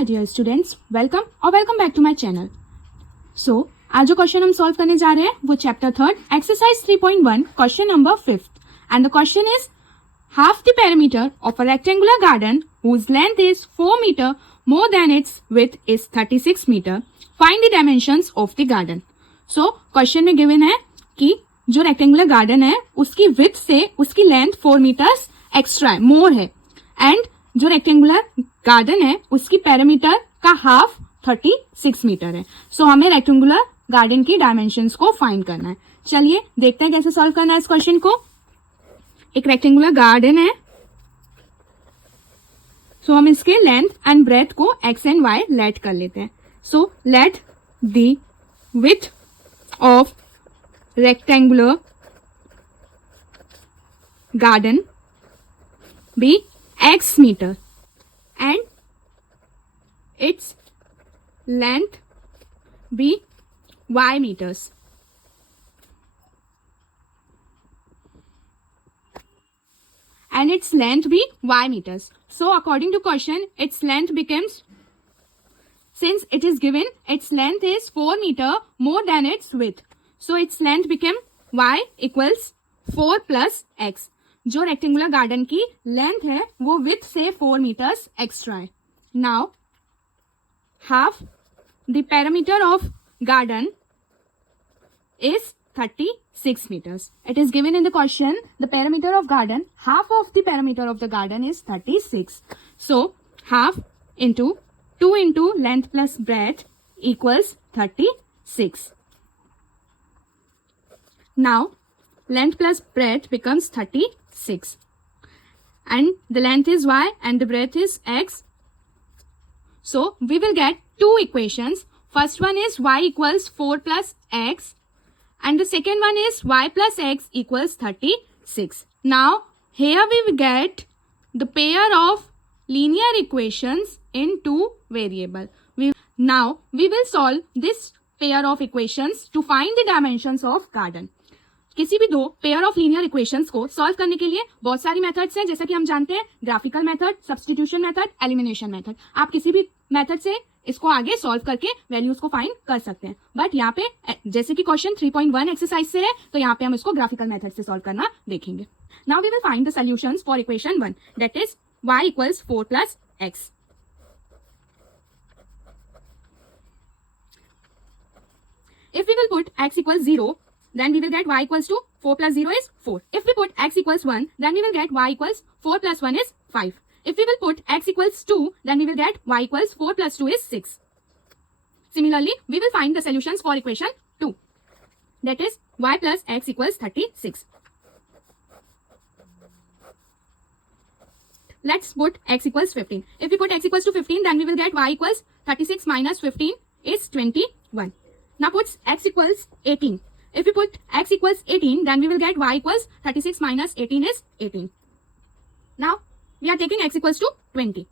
My dear students, welcome और welcome back to my channel. So आज जो question हम सॉल्व करने जा रहे हैं वो chapter 3 exercise 3.1 question number 5 and the question is half the perimeter of a rectangular garden whose length is 4 meter more than its width is 36 meter. Find the dimensions of the garden. So question में given है कि जो rectangular garden है उसकी width से उसकी length 4 metres extra है, मोर है, एंड जो रेक्टेंगुलर गार्डन है उसकी पेरीमीटर का हाफ 36 मीटर है। सो हमें रेक्टेंगुलर गार्डन की डायमेंशंस को फाइंड करना है। चलिए देखते हैं कैसे सॉल्व करना है इस क्वेश्चन को। एक रेक्टेंगुलर गार्डन है, सो हम इसके लेंथ एंड ब्रेथ को एक्स एंड वाई लेट कर लेते हैं। So let the width of rectangular garden be x meter and its length be y meters. And its length be y meters. So according to question, its length becomes, since it is given its length is 4 meter more than its width, so its length became y equals 4 plus x. जो rectangular garden की length है वो width से 4 metres extra है। Now half the perimeter of garden is 36 meters. It is given in the question the perimeter of garden, half of the perimeter of the garden is 36. So half into 2 into length plus breadth equals 36. Now length plus breadth becomes 36 and the length is y and the breadth is x. So we will get two equations. First one is y equals 4 plus x and the second one is y plus x equals 36. Now here we will get the pair of linear equations in two variable. Now we will solve this pair of equations to find the dimensions of garden. किसी भी दो pair of linear equations को solve करने के लिए बहुत सारी methods हैं, जैसा कि हम जानते हैं graphical method, substitution method, elimination method. आप किसी भी मेथड से इसको आगे सॉल्व करके वैल्यूज को फाइंड कर सकते हैं, बट यहाँ पे जैसे कि क्वेश्चन 3.1 एक्सरसाइज से है तो यहाँ पे हम इसको ग्राफिकल मेथड से सॉल्व करना देखेंगे। Now we will find the solutions for equation 1 that is y equals 4 plus x. If we will put x equals 0, then we will get y equals to 4 plus 0 is 4. If we put x equals 1, then we will get y equals 4 plus 1 is 5. If we will put x equals 2, then we will get y equals 4 plus 2 is 6. Similarly, we will find the solutions for equation 2. That is y plus x equals 36. Let's put x equals 15. If we put x equals to 15, then we will get y equals 36 minus 15 is 21. Now put x equals 18. If we put x equals 18, then we will get y equals 36 minus 18 is 18. Now we are taking x equals to 20.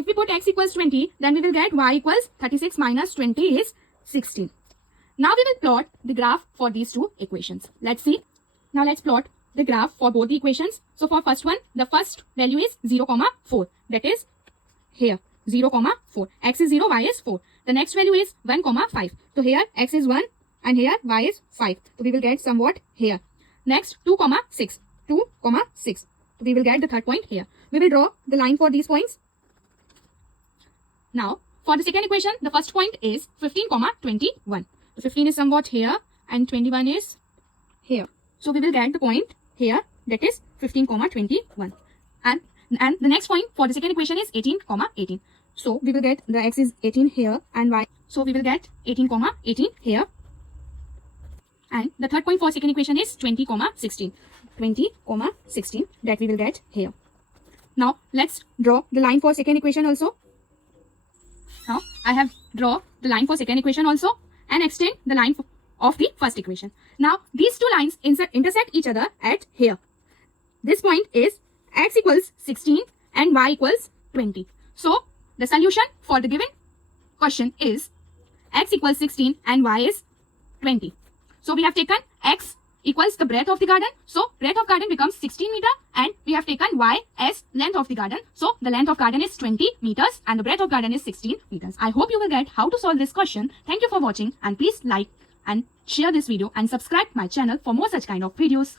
If we put x equals 20, then we will get y equals 36 minus 20 is 16. Now we will plot the graph for these two equations. Let's see. Now let's plot the graph for both the equations. So for first one, the first value is 0,4. That is here 0,4. X is 0, y is 4. The next value is 1,5. So here x is 1 and here y is 5. So we will get somewhat here. Next 2,6. 2,6. So we will get the third point here. We will draw the line for these points. Now for the second equation, the first point is 15,21. So 15 is somewhat here and 21 is here. So we will get the point here, that is 15,21. And the next point for the second equation is 18,18. So we will get the x is 18 here and y. So we will get 18,18 here. And the third point for second equation is 20,16. 20,16 that we will get here. Now let's draw the line for second equation also. Now I have draw the line for second equation also and extend the line of the first equation. Now these two lines intersect each other at here. This point is x equals 16 and y equals 20. So the solution for the given question is x equals 16 and y is 20. So we have taken x equals the breadth of the garden. So breadth of garden becomes 16 meter and we have taken y as length of the garden. So the length of garden is 20 meters and the breadth of garden is 16 meters. I hope you will get how to solve this question. Thank you for watching and please like and share this video and subscribe my channel for more such kind of videos.